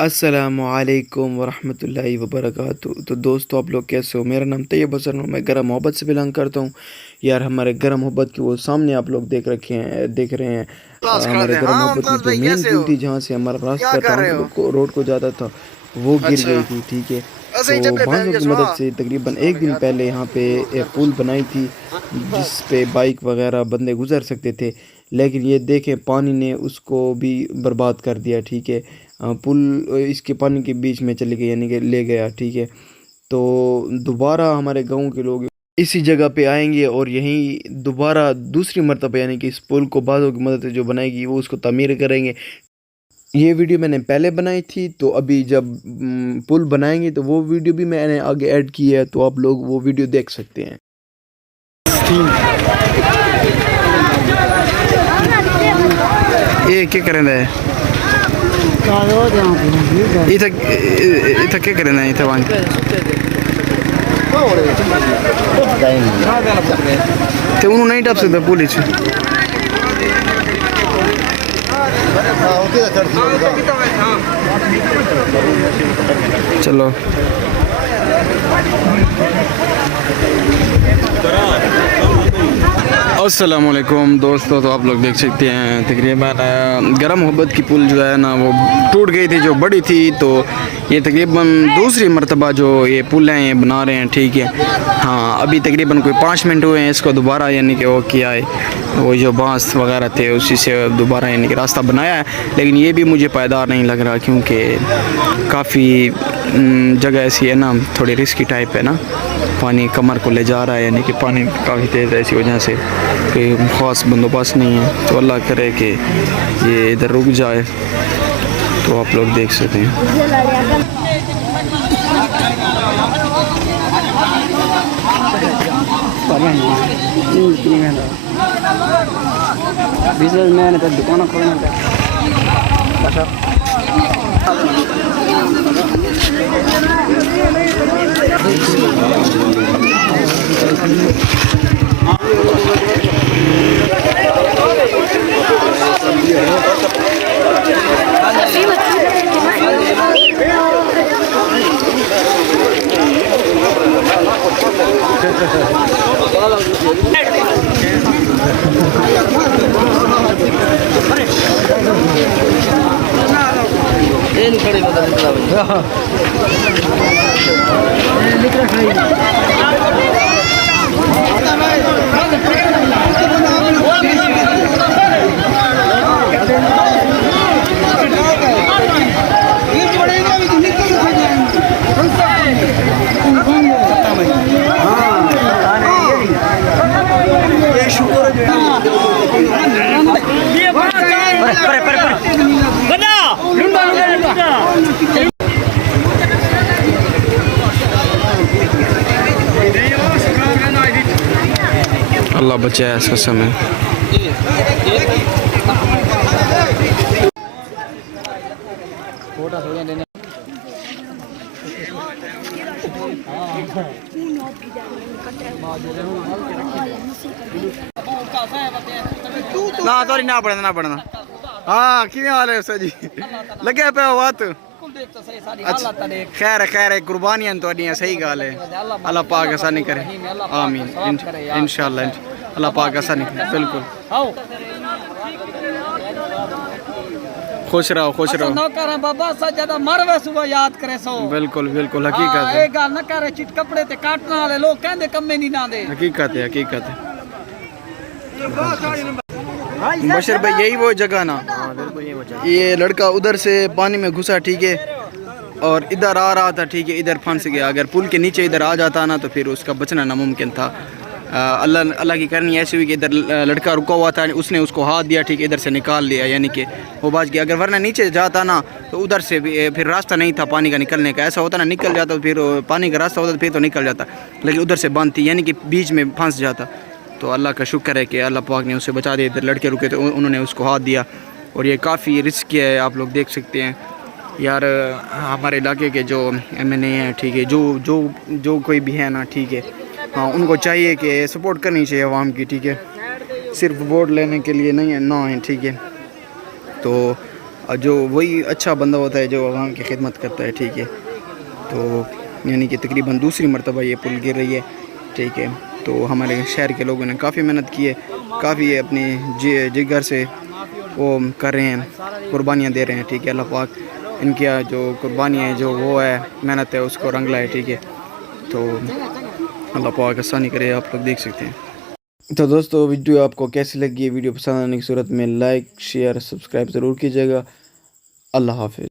अस्सलामुअलैकुम वरहमतुल्लाहि वबरकातुहू। तो दोस्तों, आप लोग कैसे हो? मेरा नाम तैयब हसन है, मैं गरम मोहब्बत से बिलोंग करता हूँ। यार, हमारे गरम मोहब्बत की वो सामने आप लोग देख रहे हैं। क्लास हमारे खाते हैं। गरम हाँ मोहब्बत की मुमताज जो भाई, मेन कैसे पुल हो? थी, जहाँ से हमारा क्या रास्ता कर रहे टाउन हो? को रोड को जाता था, वो गिर अच्छा, गई थी। ठीक है। ऐसे तो ही चले बांसों फैमिली की सुहा। मदद से तकरीबन एक दिन पहले यहाँ पे एक पुल बनाई थी, जिस पे बाइक वगैरह बंदे गुजर सकते थे। लेकिन ये देखें, पानी ने उसको भी बर्बाद कर दिया। ठीक है। पुल इसके पानी के बीच में चले गए, यानी कि ले गया। ठीक है। तो दोबारा हमारे गांव के लोग इसी जगह पे आएंगे और यहीं दोबारा दूसरी मर्तबा, यानी कि इस पुल को बाज़ों की मदद से जो बनाएगी, वो उसको तामीर करेंगे। ये वीडियो मैंने पहले बनाई थी, तो अभी जब पुल बनाएंगे तो वो वीडियो भी मैंने आगे ऐड की है, तो आप लोग वो वीडियो देख सकते हैं। ये क्या कर रहे हैं? इतना क्या कर रहे हैं? इतना वहाँ तो उन्होंने नहीं डब सकता पुलिस। चलो। अस्सलामुअलैकुम दोस्तों, तो आप लोग देख सकते हैं तकरीबन गरम मोहब्बत की पुल जो है ना, वो टूट गई थी, जो बड़ी थी। तो ये तकरीबन दूसरी मर्तबा जो ये पुल हैं, ये बना रहे हैं। ठीक है। हाँ, अभी तकरीबन कोई 5 मिनट हुए हैं इसको दोबारा, यानी कि वो किया है, वो जो बांस वगैरह थे उसी से दोबारा यानी कि रास्ता बनाया है। लेकिन ये भी मुझे पायदार नहीं लग रहा, क्योंकि काफ़ी जगह ऐसी है ना, थोड़ी रिस्की टाइप है ना, पानी कमर को ले जा रहा है, यानी कि पानी काफ़ी तेज़ है, इसी वजह से कोई ख़ास बंदोबस्त नहीं है। तो अल्लाह करे कि ये इधर रुक जाए। तो आप लोग देख सकते हैं। बिजनेसमैन है, दुकान खोलना अल्लाह बचाए इसका समय। ना तो ना पड़ना, ना पड़ना। हाँ, किने वाले हो जी? लगे पे बात। खैर खैर, कुर्बानियां तो नहीं है, सही गाल है। अल्लाह पाक आसानी करे, आमीन। इंशाल्लाह अल्लाह पाक आसानी करे। बिल्कुल खुश रहो, खुश रहो। नौकर है बाबा, सा ज्यादा मरवे सुबह याद करे सो। बिल्कुल बिल्कुल हकीकत है। एक गाल न करे, चिट कपड़े ते काटने वाले लोग कहंदे कम्मे नहीं ना दे। हकीकत है, हकीकत है। बशर भाई, यही वो जगह ना? ये लड़का उधर से पानी में घुसा। ठीक है। और इधर आ रहा था। ठीक है। इधर फंस गया। अगर पुल के नीचे इधर आ जाता ना, तो फिर उसका बचना नामुमकिन था। अल्लाह की करनी ऐसी हुई कि इधर लड़का रुका हुआ था, उसने उसको हाथ दिया। ठीक है। इधर से निकाल लिया, यानी कि वो बच गया। अगर वरना नीचे जाता ना, तो उधर से भी फिर रास्ता नहीं था पानी का निकलने का। ऐसा होता ना, निकल जाता तो फिर पानी का रास्ता होता तो फिर तो निकल जाता, लेकिन उधर से बंद थी, यानी कि बीच में फंस जाता। तो अल्लाह का शुक्र है कि अल्लाह पाक ने उसे बचा दिया। इधर लड़के रुके तो उन्होंने उसको हाथ दिया। और ये काफ़ी रिस्की है, आप लोग देख सकते हैं। यार, हमारे इलाके के जो MNA हैं, ठीक है, जो कोई भी है ना, ठीक है, हाँ, उनको चाहिए कि सपोर्ट करनी चाहिए आवाम की। ठीक है। सिर्फ वोट लेने के लिए नहीं है ना है। ठीक है। तो और जो वही अच्छा बंदा होता है जो आवाम की खिदमत करता है, ठीक है। तो यानी कि तकरीबन दूसरी मरतबा ये पुल गिर रही है, ठीक है। तो हमारे शहर के लोगों ने काफ़ी मेहनत की है, काफ़ी अपनी जिगर से वो कर रहे हैं, कुर्बानियाँ दे रहे हैं, ठीक है। अल्लाह पाक इनकी जो कुर्बानियाँ है, जो वो है मेहनत है, उसको रंग लाए, ठीक है। तो अल्लाह पाक आसानी करे, आप लोग देख सकते हैं। तो दोस्तों वीडियो आपको कैसी लगी है? वीडियो पसंद आने की सूरत में लाइक शेयर सब्सक्राइब ज़रूर कीजिएगा। अल्लाह हाफिज़।